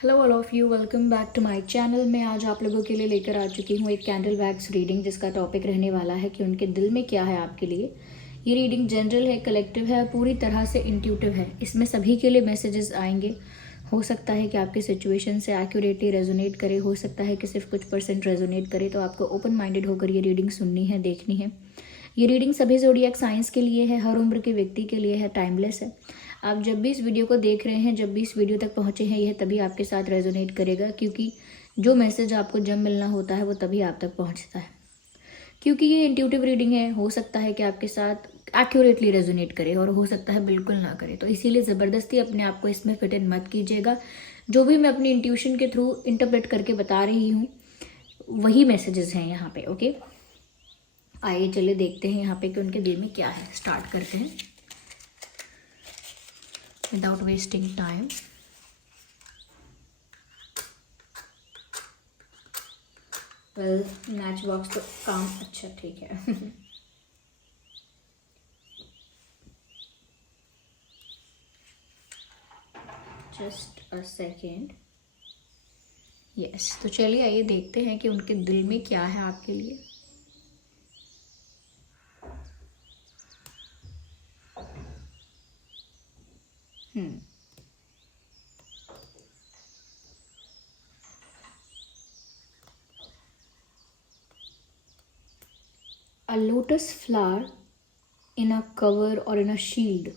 Hello all of you, welcome back to my channel. मैं आज आप लोगों के लिए लेकर आ चुकी हूँ एक कैंडल वैक्स रीडिंग, जिसका टॉपिक रहने वाला है कि उनके दिल में क्या है आपके लिए। ये रीडिंग जनरल है, कलेक्टिव है, पूरी तरह से इंट्यूटिव है। इसमें सभी के लिए मैसेजेस आएंगे। हो सकता है कि आपकी सिचुएशन से एक्यूरेटली रेजोनेट करे, हो सकता है कि सिर्फ कुछ % रेजोनेट करे। तो आपको ओपन माइंडेड होकर ये रीडिंग सुननी है, देखनी है। ये रीडिंग सभी ज़ोडिएक साइंस के लिए है, हर उम्र के व्यक्ति के लिए है, टाइमलेस है। आप जब भी इस वीडियो को देख रहे हैं, जब भी इस वीडियो तक पहुंचे हैं, यह तभी आपके साथ रेजोनेट करेगा, क्योंकि जो मैसेज आपको जब मिलना होता है वो तभी आप तक पहुंचता है। क्योंकि ये इंट्यूटिव रीडिंग है, हो सकता है कि आपके साथ एक्यूरेटली रेजोनेट करे और हो सकता है बिल्कुल ना करे। तो इसीलिए ज़बरदस्ती अपने आप को इसमें फिट इन मत कीजिएगा। जो भी मैं अपनी इंट्यूशन के थ्रू इंटरप्रेट करके बता रही हूँ वही मैसेजेस हैं यहाँ पे। ओके, आइए चले देखते हैं यहाँ पे कि उनके दिल में क्या है। स्टार्ट करते हैं without wasting time. Well, match box तो काम अच्छा ठीक है। Just a second. यस, तो चलिए आइए देखते हैं कि उनके दिल में क्या है आपके लिए। A lotus flower in a cover or in a shield.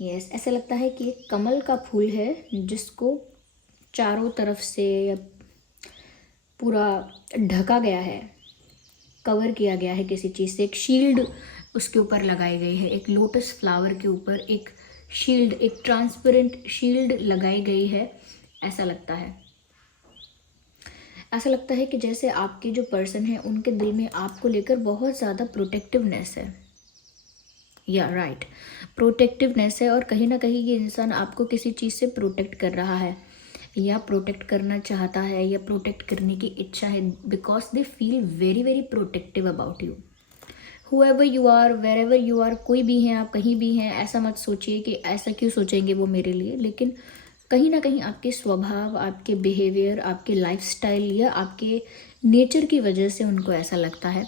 Yes, ऐसा लगता है कि एक कमल का फूल है जिसको चारों तरफ से पूरा ढका गया है, कवर किया गया है किसी चीज़ से। एक शील्ड उसके ऊपर लगाई गई है। एक लोटस फ्लावर के ऊपर एक शील्ड, एक ट्रांसपेरेंट शील्ड लगाई गई है। ऐसा लगता है, ऐसा लगता है कि जैसे आपके जो पर्सन है उनके दिल में आपको लेकर बहुत ज़्यादा प्रोटेक्टिवनेस है। या राइट, प्रोटेक्टिवनेस है। और कहीं ना कहीं ये इंसान आपको किसी चीज़ से प्रोटेक्ट कर रहा है, या प्रोटेक्ट करना चाहता है, या प्रोटेक्ट करने की इच्छा है, because they feel very very protective about you. Whoever you are, wherever you are, कोई भी हैं आप, कहीं भी हैं, ऐसा मत सोचिए कि ऐसा क्यों सोचेंगे वो मेरे लिए। लेकिन कहीं ना कहीं आपके स्वभाव, आपके बिहेवियर, आपके लाइफस्टाइल या आपके नेचर की वजह से उनको ऐसा लगता है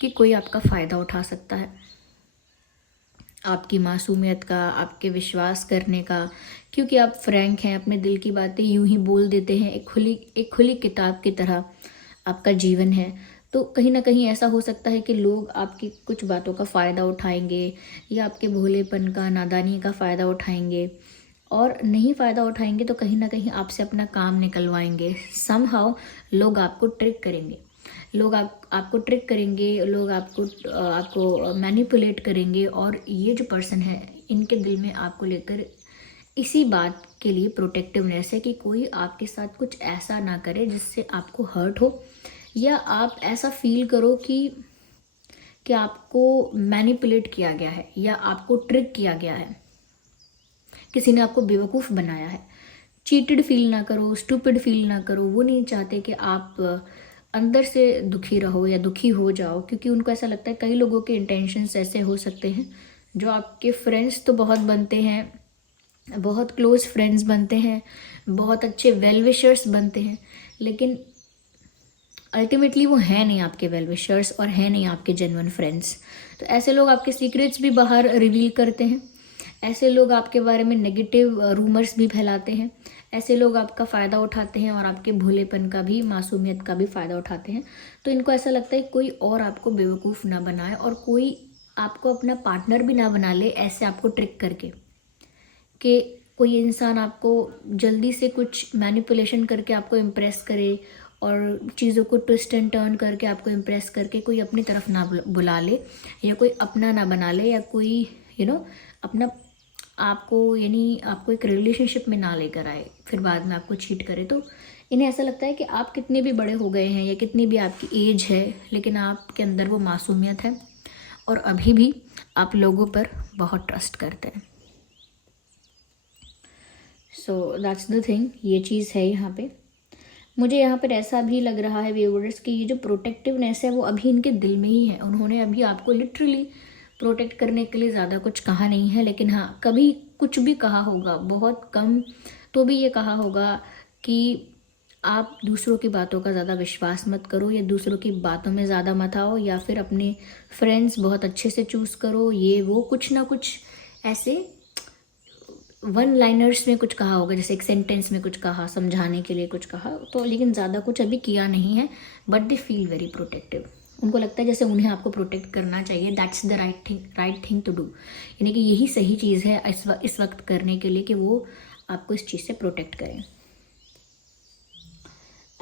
कि कोई आपका फ़ायदा उठा सकता है, आपकी मासूमियत का, आपके विश्वास करने का। क्योंकि आप फ्रैंक हैं, अपने दिल की बातें यूं ही बोल देते हैं। एक खुली किताब की तरह आपका जीवन है। तो कहीं ना कहीं ऐसा हो सकता है कि लोग आपकी कुछ बातों का फ़ायदा उठाएंगे, या आपके भोलेपन का, नादानी का फ़ायदा उठाएंगे। और नहीं फ़ायदा उठाएंगे तो कहीं ना कहीं आपसे अपना काम निकलवाएंगे। समहाउ लोग आपको ट्रिक करेंगे, लोग आपको ट्रिक करेंगे, लोग आपको मैनिपुलेट करेंगे। और ये जो पर्सन है, इनके दिल में आपको लेकर इसी बात के लिए प्रोटेक्टिवनेस है कि कोई आपके साथ कुछ ऐसा ना करे जिससे आपको हर्ट हो, या आप ऐसा फील करो कि आपको मैनिपुलेट किया गया है या आपको ट्रिक किया गया है, किसी ने आपको बेवकूफ़ बनाया है। चीटेड फील ना करो, स्टूपिड फील ना करो। वो नहीं चाहते कि आप अंदर से दुखी रहो या दुखी हो जाओ, क्योंकि उनको ऐसा लगता है कई लोगों के इंटेंशंस ऐसे हो सकते हैं जो आपके फ्रेंड्स तो बहुत बनते हैं, बहुत क्लोज फ्रेंड्स बनते हैं, बहुत अच्छे वेल विशर्स बनते हैं, लेकिन अल्टीमेटली वो है नहीं आपके वेल विशर्स और है नहीं आपके जेन्युइन फ्रेंड्स। तो ऐसे लोग आपके सीक्रेट्स भी बाहर रिवील करते हैं। ऐसे लोग आपके बारे में नेगेटिव रूमर्स भी फैलाते हैं। ऐसे लोग आपका फ़ायदा उठाते हैं और आपके भोलेपन का भी, मासूमियत का भी फ़ायदा उठाते हैं। तो इनको ऐसा लगता है कोई और आपको बेवकूफ़ ना बनाए और कोई आपको अपना पार्टनर भी ना बना ले, ऐसे आपको ट्रिक करके, कि कोई इंसान आपको जल्दी से कुछ मैनिपुलेशन करके आपको इम्प्रेस करे और चीज़ों को ट्विस्ट एंड टर्न करके आपको इम्प्रेस करके कोई अपनी तरफ ना बुला ले, या कोई अपना ना बना ले, या कोई अपना आपको, यानी आपको एक रिलेशनशिप में ना लेकर आए, फिर बाद में आपको चीट करे। तो इन्हें ऐसा लगता है कि आप कितने भी बड़े हो गए हैं या कितनी भी आपकी एज है, लेकिन आपके अंदर वो मासूमियत है और अभी भी आप लोगों पर बहुत ट्रस्ट करते हैं। सो दैट्स द थिंग, ये चीज़ है यहाँ पे। मुझे यहाँ पर ऐसा भी लग रहा है व्यूअर्स कि ये जो प्रोटेक्टिवनेस है वो अभी इनके दिल में ही है। उन्होंने अभी आपको लिटरली प्रोटेक्ट करने के लिए ज़्यादा कुछ कहा नहीं है, लेकिन हाँ, कभी कुछ भी कहा होगा, बहुत कम तो भी ये कहा होगा कि आप दूसरों की बातों का ज़्यादा विश्वास मत करो, या दूसरों की बातों में ज़्यादा मत आओ, या फिर अपने फ्रेंड्स बहुत अच्छे से चूज़ करो, ये वो कुछ ना कुछ ऐसे वन लाइनर्स में कुछ कहा होगा, जैसे एक सेंटेंस में कुछ कहा, समझाने के लिए कुछ कहा, तो लेकिन ज़्यादा कुछ अभी किया नहीं है। But they feel very protective. उनको लगता है जैसे उन्हें आपको प्रोटेक्ट करना चाहिए। That's the right thing to do, यानी कि यही सही चीज़ है इस वक्त करने के लिए, कि वो आपको इस चीज़ से प्रोटेक्ट करें।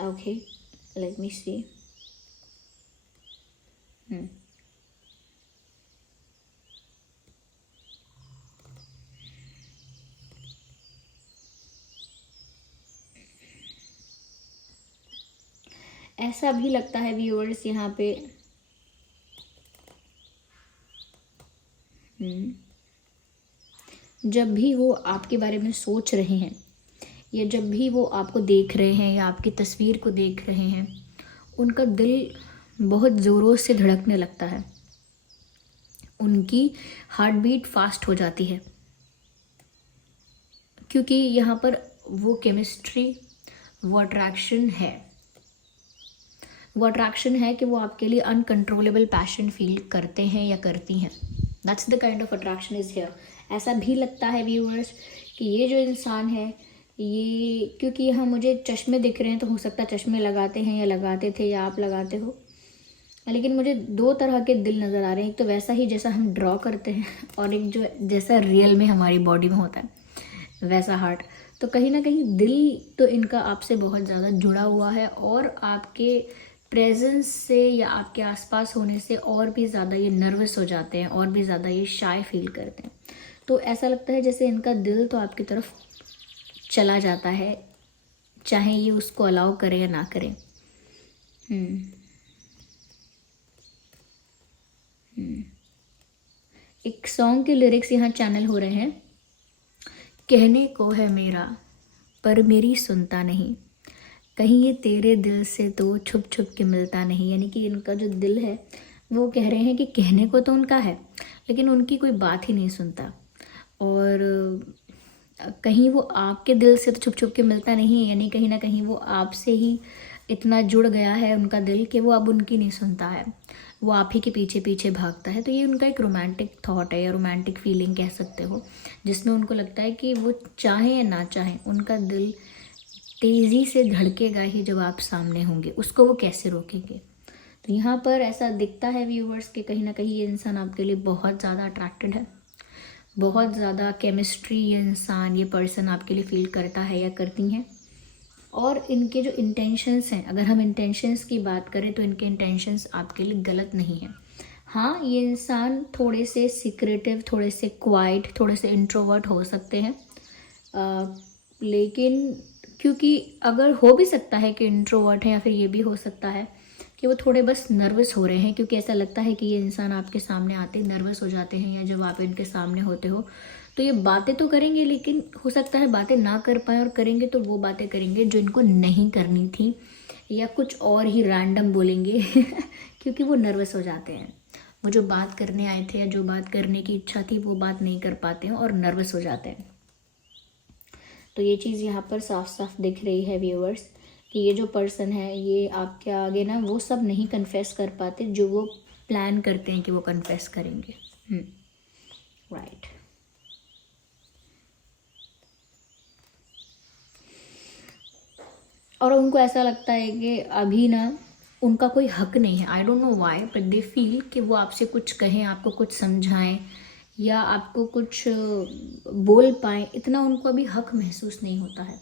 ओके, लेट मी सी। ऐसा भी लगता है व्यूअर्स यहाँ पे, जब भी वो आपके बारे में सोच रहे हैं, या जब भी वो आपको देख रहे हैं, या आपकी तस्वीर को देख रहे हैं, उनका दिल बहुत ज़ोरों से धड़कने लगता है, उनकी हार्ट बीट फास्ट हो जाती है, क्योंकि यहाँ पर वो केमिस्ट्री, वो अट्रैक्शन है। वो अट्रैक्शन है कि वो आपके लिए अनकंट्रोलेबल पैशन फील करते हैं या करती हैं। That's the kind of attraction is here. ऐसा भी लगता है व्यूअर्स कि ये जो इंसान है, ये क्योंकि यहाँ मुझे चश्मे दिख रहे हैं, तो हो सकता है चश्मे लगाते हैं या लगाते थे या आप लगाते हो, लेकिन मुझे दो तरह के दिल नज़र आ रहे हैं। एक तो वैसा ही जैसा हम ड्रॉ करते हैं, और एक जो जैसा रियल में हमारी बॉडी में होता है वैसा हार्ट। तो कहीं ना कहीं दिल तो इनका आपसे बहुत ज़्यादा जुड़ा हुआ है, और आपके प्रेजेंस से या आपके आसपास होने से और भी ज़्यादा ये नर्वस हो जाते हैं, और भी ज़्यादा ये शाय फील करते हैं। तो ऐसा लगता है जैसे इनका दिल तो आपकी तरफ चला जाता है, चाहे ये उसको अलाउ करें या ना करें। एक सॉन्ग के लिरिक्स यहाँ चैनल हो रहे हैं। कहने को है मेरा पर मेरी सुनता नहीं, कहीं ये तेरे दिल से तो छुप छुप के मिलता नहीं। यानी कि इनका जो दिल है, वो कह रहे हैं कि कहने को तो उनका है, लेकिन उनकी कोई बात ही नहीं सुनता। और कहीं वो आपके दिल से तो छुप छुप के मिलता नहीं है, यानी कहीं ना कहीं वो आपसे ही इतना जुड़ गया है उनका दिल, कि वो अब उनकी नहीं सुनता है, वो आप ही के पीछे पीछे भागता है। तो ये उनका एक रोमांटिक थॉट है, या रोमांटिक फीलिंग कह सकते हो, जिसमें उनको लगता है कि वो चाहे या ना चाहे, उनका दिल तेज़ी से धड़केगा ही जब आप सामने होंगे, उसको वो कैसे रोकेंगे। तो यहाँ पर ऐसा दिखता है व्यूवर्स कि कहीं ना कहीं ये इंसान आपके लिए बहुत ज़्यादा अट्रैक्टेड है, बहुत ज़्यादा केमिस्ट्री ये इंसान, ये पर्सन आपके लिए फील करता है या करती हैं। और इनके जो इंटेंशंस हैं, अगर हम इंटेंशंस की बात करें, तो इनके इंटेंशंस आपके लिए गलत नहीं हैं। हाँ, ये इंसान थोड़े से सीक्रेटिव, थोड़े से क्वाइट, थोड़े से इंट्रोवर्ट हो सकते हैं, लेकिन क्योंकि अगर हो भी सकता है कि इंट्रोवर्ट है, या फिर ये भी हो सकता है कि वो थोड़े बस नर्वस हो रहे हैं, क्योंकि ऐसा लगता है कि ये इंसान आपके सामने आते ही नर्वस हो जाते हैं, या जब आप इनके सामने होते हो तो ये बातें तो करेंगे, लेकिन हो सकता है बातें ना कर पाए, और करेंगे तो वो बातें करेंगे जो इनको नहीं करनी थी, या कुछ और ही रैंडम बोलेंगे क्योंकि वो नर्वस हो जाते हैं। वो जो बात करने आए थे, या जो बात करने की इच्छा थी, वो बात नहीं कर पाते हैं और नर्वस हो जाते हैं। तो ये चीज़ यहाँ पर साफ साफ दिख रही है व्यूअर्स, कि ये जो पर्सन है, ये आपके आगे ना वो सब नहीं कन्फेस कर पाते जो वो प्लान करते हैं कि वो कन्फेस करेंगे। राइट। और उनको ऐसा लगता है कि अभी ना उनका कोई हक नहीं है। I don't know why, but they feel कि वो आपसे कुछ कहें, आपको कुछ समझाएं, या आपको कुछ बोल पाएँ, इतना उनको अभी हक महसूस नहीं होता है।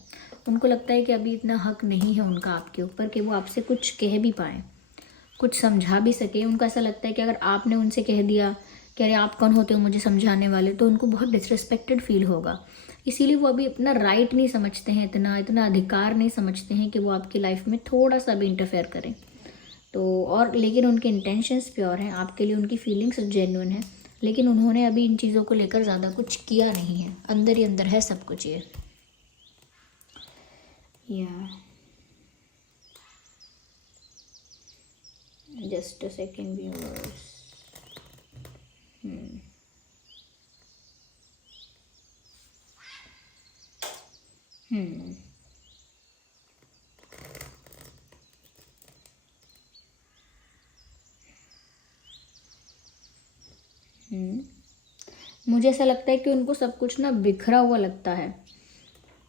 उनको लगता है कि अभी इतना हक नहीं है उनका आपके ऊपर कि वो आपसे कुछ कह भी पाएँ, कुछ समझा भी सके। उनको ऐसा लगता है कि अगर आपने उनसे कह दिया कि अरे आप कौन होते हो मुझे समझाने वाले, तो उनको बहुत डिसरिस्पेक्टेड फील होगा। इसीलिए वो अभी अपना राइट नहीं समझते हैं, इतना इतना अधिकार नहीं समझते हैं कि वो आपकी लाइफ में थोड़ा सा भी इंटरफेयर करें। तो और लेकिन उनके इंटेंशंस प्योर हैं आपके लिए, उनकी फीलिंग्स जेन्युइन है, लेकिन उन्होंने अभी इन चीज़ों को लेकर ज़्यादा कुछ किया नहीं है, अंदर ही अंदर है सब कुछ ये। या जस्ट अ सेकेंड व्यूअर्स। हम्म हम्म मुझे ऐसा लगता है कि उनको सब कुछ ना बिखरा हुआ लगता है।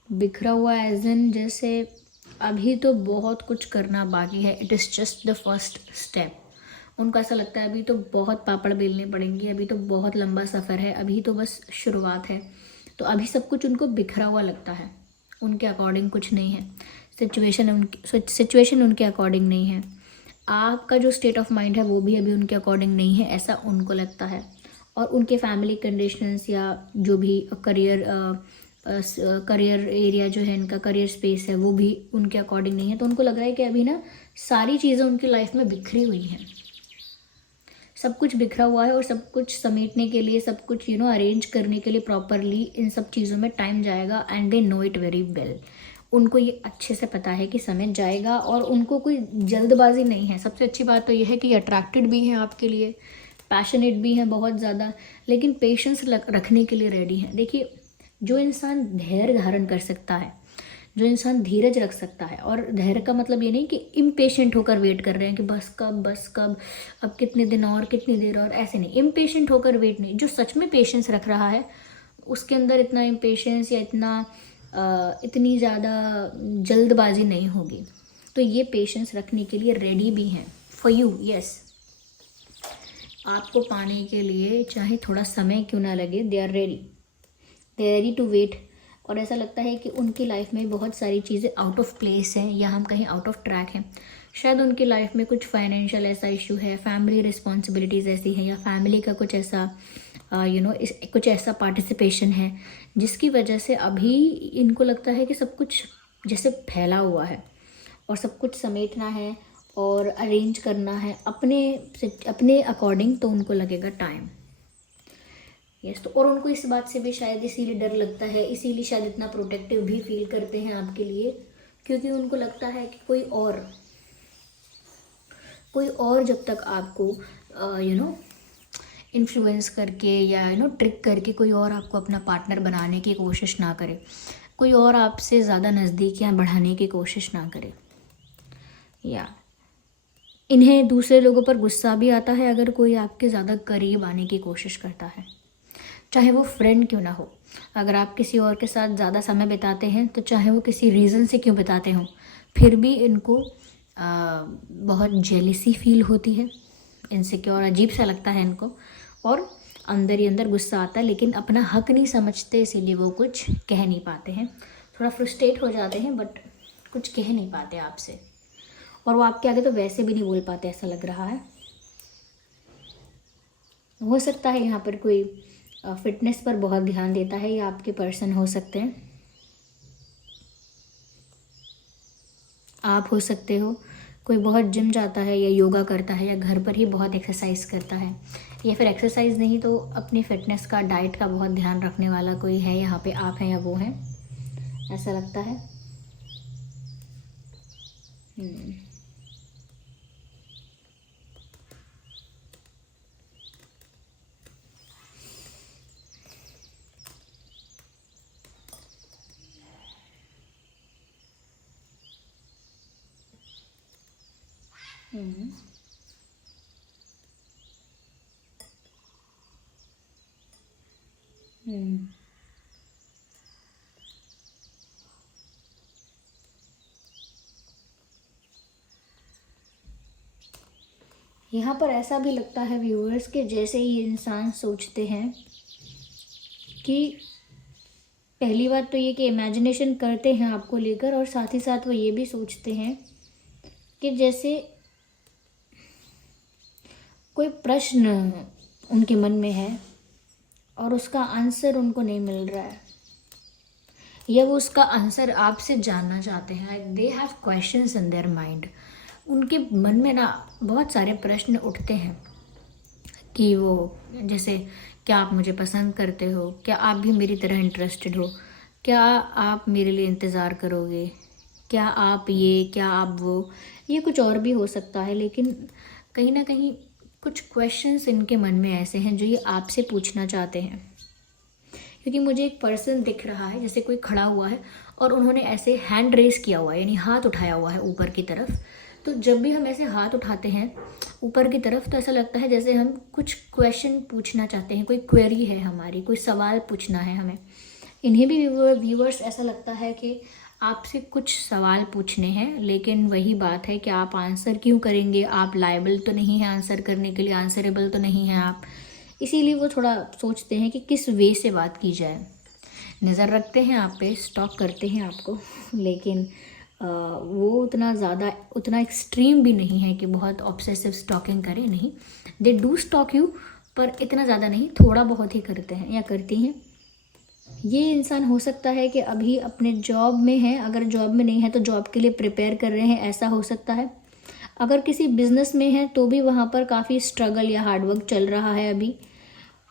बिखरा हुआ एज इन जैसे अभी तो बहुत कुछ करना बाकी है, it is just the first step. उनको ऐसा लगता है अभी तो बहुत पापड़ बेलने पड़ेंगे, अभी तो बहुत लंबा सफ़र है, अभी तो बस शुरुआत है। तो अभी सब कुछ उनको बिखरा हुआ लगता है, उनके अकॉर्डिंग कुछ नहीं है। सिचुएशन उनके अकॉर्डिंग नहीं है। आपका जो स्टेट ऑफ माइंड है वो भी अभी उनके अकॉर्डिंग नहीं है, ऐसा उनको लगता है। और उनके फैमिली कंडीशंस या जो भी करियर एरिया जो है, इनका करियर स्पेस है, वो भी उनके अकॉर्डिंग नहीं है। तो उनको लग रहा है कि अभी ना सारी चीज़ें उनकी लाइफ में बिखरी हुई हैं, सब कुछ बिखरा हुआ है। और सब कुछ समेटने के लिए, सब कुछ अरेंज करने के लिए प्रॉपरली इन सब चीज़ों में टाइम जाएगा, and they know it very well. उनको ये अच्छे से पता है कि समय जाएगा, और उनको कोई जल्दबाजी नहीं है। सबसे अच्छी बात तो ये है कि अट्रैक्टेड भी हैं आपके लिए, पैशनेट भी हैं बहुत ज़्यादा, लेकिन पेशेंस रखने के लिए रेडी हैं। देखिए, जो इंसान धैर्य धारण कर सकता है, जो इंसान धीरज रख सकता है, और धैर्य का मतलब ये नहीं कि इम्पेशेंट होकर वेट कर रहे हैं कि बस कब, अब कितने दिन और, कितनी देर और, ऐसे नहीं। इम्पेशेंट होकर वेट नहीं, जो सच में पेशेंस रख रहा है उसके अंदर इतना इम्पेशेंस या इतनी ज़्यादा जल्दबाजी नहीं होगी। तो ये पेशेंस रखने के लिए रेडी भी हैं फॉर यू। यस, आपको पाने के लिए चाहे थोड़ा समय क्यों ना लगे, they are ready to wait. और ऐसा लगता है कि उनकी लाइफ में बहुत सारी चीज़ें आउट ऑफ प्लेस हैं, या हम कहीं आउट ऑफ ट्रैक हैं। शायद उनकी लाइफ में कुछ फाइनेंशियल ऐसा इशू है, फैमिली रिस्पॉन्सिबिलिटीज़ ऐसी हैं, या फैमिली का कुछ ऐसा कुछ ऐसा पार्टिसिपेशन है जिसकी वजह से अभी इनको लगता है कि सब कुछ जैसे फैला हुआ है, और सब कुछ समेटना है और अरेंज करना है अपने अकॉर्डिंग। तो उनको लगेगा टाइम। यस, तो और उनको इस बात से भी शायद इसीलिए डर लगता है, इसीलिए शायद इतना प्रोटेक्टिव भी फील करते हैं आपके लिए, क्योंकि उनको लगता है कि कोई और जब तक आपको इन्फ्लुएंस करके या ट्रिक करके कोई और आपको अपना पार्टनर बनाने की कोशिश ना करे, कोई और आपसे ज़्यादा नज़दीकियाँ बढ़ाने की कोशिश ना करे, या इन्हें दूसरे लोगों पर गुस्सा भी आता है अगर कोई आपके ज़्यादा करीब आने की कोशिश करता है, चाहे वो फ्रेंड क्यों ना हो। अगर आप किसी और के साथ ज़्यादा समय बिताते हैं, तो चाहे वो किसी रीज़न से क्यों बिताते हों, फिर भी इनको बहुत जेलिसी फील होती है, इनसिक्योर अजीब सा लगता है इनको, और अंदर ही अंदर गुस्सा आता है, लेकिन अपना हक नहीं समझते, इसीलिए वो कुछ कह नहीं पाते हैं। थोड़ा फ्रस्ट्रेट हो जाते हैं, बट कुछ कह नहीं पाते आपसे, और वो आपके आगे तो वैसे भी नहीं बोल पाते, ऐसा लग रहा है। हो सकता है यहाँ पर कोई फिटनेस पर बहुत ध्यान देता है, या आपके पर्सन हो सकते हैं, आप हो सकते हो। कोई बहुत जिम जाता है या योगा करता है, या घर पर ही बहुत एक्सरसाइज करता है, या फिर एक्सरसाइज नहीं तो अपनी फिटनेस का, डाइट का बहुत ध्यान रखने वाला कोई है यहाँ पे, आप हैं या वो हैं, ऐसा लगता है। हम्म हम्म हम्म यहाँ पर ऐसा भी लगता है व्यूअर्स के, जैसे ही इंसान सोचते हैं कि पहली बात तो ये कि इमेजिनेशन करते हैं आपको लेकर, और साथ ही साथ वो ये भी सोचते हैं कि जैसे कोई प्रश्न उनके मन में है और उसका आंसर उनको नहीं मिल रहा है, या वो उसका आंसर आपसे जानना चाहते हैं। They have questions in their mind. उनके मन में ना बहुत सारे प्रश्न उठते हैं कि वो जैसे, क्या आप मुझे पसंद करते हो, क्या आप भी मेरी तरह इंटरेस्टेड हो, क्या आप मेरे लिए इंतज़ार करोगे, क्या आप ये, क्या आप वो, ये कुछ और भी हो सकता है। लेकिन कहीं ना कहीं कुछ क्वेश्चंस इनके मन में ऐसे हैं जो ये आपसे पूछना चाहते हैं, क्योंकि मुझे एक पर्सन दिख रहा है, जैसे कोई खड़ा हुआ है और उन्होंने ऐसे हैंड रेस किया हुआ है, यानी हाथ उठाया हुआ है ऊपर की तरफ। तो जब भी हम ऐसे हाथ उठाते हैं ऊपर की तरफ तो ऐसा लगता है जैसे हम कुछ क्वेश्चन पूछना चाहते हैं, कोई क्वेरी है हमारी, कोई सवाल पूछना है हमें। इन्हें भी व्यूअर्स ऐसा लगता है कि आपसे कुछ सवाल पूछने हैं, लेकिन वही बात है कि आप आंसर क्यों करेंगे, आप लायबल तो नहीं है आंसर करने के लिए, आंसरेबल तो नहीं है आप। इसीलिए वो थोड़ा सोचते हैं कि किस वे से बात की जाए। नज़र रखते हैं आप पे, स्टॉक करते हैं आपको, लेकिन वो उतना एक्सट्रीम भी नहीं है कि बहुत ऑब्सेसिव स्टॉकिंग करें, नहीं। दे डू स्टॉक यू, पर इतना ज़्यादा नहीं, थोड़ा बहुत ही करते हैं या करती हैं। ये इंसान हो सकता है कि अभी अपने जॉब में है, अगर जॉब में नहीं है तो जॉब के लिए प्रिपेयर कर रहे हैं, ऐसा हो सकता है। अगर किसी बिजनेस में है तो भी वहाँ पर काफ़ी स्ट्रगल या हार्डवर्क चल रहा है अभी।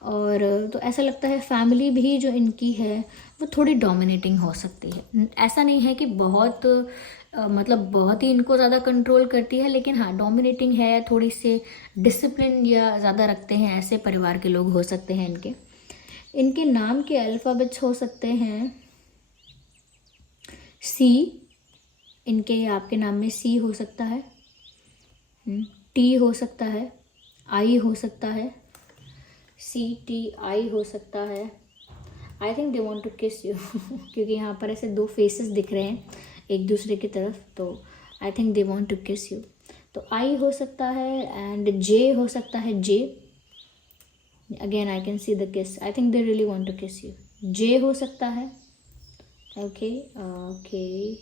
और तो ऐसा लगता है फैमिली भी जो इनकी है वो थोड़ी डोमिनेटिंग हो सकती है। ऐसा नहीं है कि बहुत मतलब बहुत ही इनको ज़्यादा कंट्रोल करती है, लेकिन हाँ डोमिनेटिंग है, थोड़ी सी डिसिप्लिन या ज़्यादा रखते हैं, ऐसे परिवार के लोग हो सकते हैं इनके। इनके नाम के अल्फ़ाबेट्स हो सकते हैं सी, इनके आपके नाम में सी हो सकता है, टी हो सकता है, आई हो सकता है, CTI हो सकता है। I think they want to kiss you क्योंकि यहाँ पर ऐसे दो फेसेस दिख रहे हैं एक दूसरे की तरफ, तो I think they want to kiss you. तो आई हो सकता है एंड जे हो सकता है, जे again I can see the kiss, I think they really want to kiss you. जे हो सकता है, ओके ओके।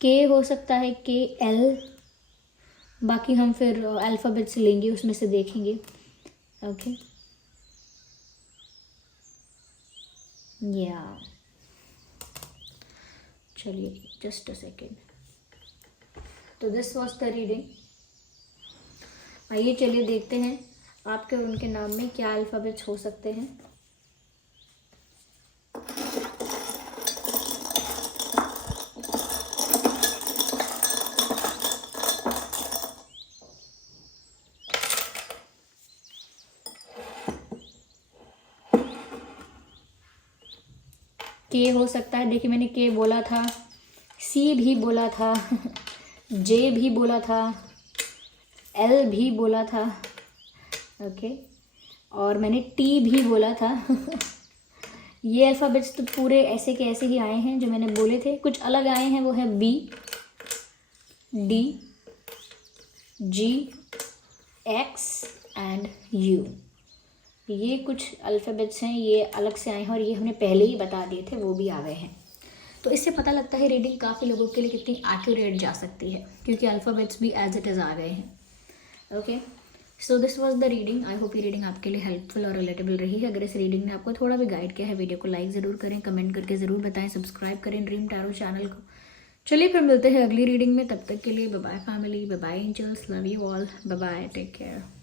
के हो सकता है, KL, बाकी हम फिर अल्फ़ाबेट्स लेंगे उसमें से देखेंगे, ओके या चलिए जस्ट अ सेकेंड। तो दिस वॉज द रीडिंग। आइए चलिए देखते हैं आपके और उनके नाम में क्या अल्फ़ाबेट्स हो सकते हैं। के हो सकता है, देखिए मैंने के बोला था, सी भी बोला था, जे भी बोला था, एल भी बोला था, ओके और मैंने टी भी बोला था ये अल्फ़ाबेट्स तो पूरे ऐसे के ऐसे ही आए हैं जो मैंने बोले थे। कुछ अलग आए हैं, वो है B, D, G, X and U। ये कुछ अल्फ़ाबेट्स हैं, ये अलग से आए हैं और ये हमने पहले ही बता दिए थे, वो भी आ गए हैं। तो इससे पता लगता है रीडिंग काफ़ी लोगों के लिए कितनी एक्यूरेट जा सकती है, क्योंकि अल्फ़ाबेट्स भी एज इट इज़ आ गए हैं। Okay so this was the reading. I hope ये रीडिंग आपके लिए हेल्पफुल और रिलेटेबल रही है। अगर इस रीडिंग ने आपको थोड़ा भी गाइड किया है, वीडियो को लाइक ज़रूर करें, कमेंट करके ज़रूर बताएं, सब्सक्राइब करें ड्रीम टैरो चैनल को। चलिए फिर मिलते हैं अगली रीडिंग में, तब तक के लिए bye bye family, bye bye angels, love you all, bye bye, take care.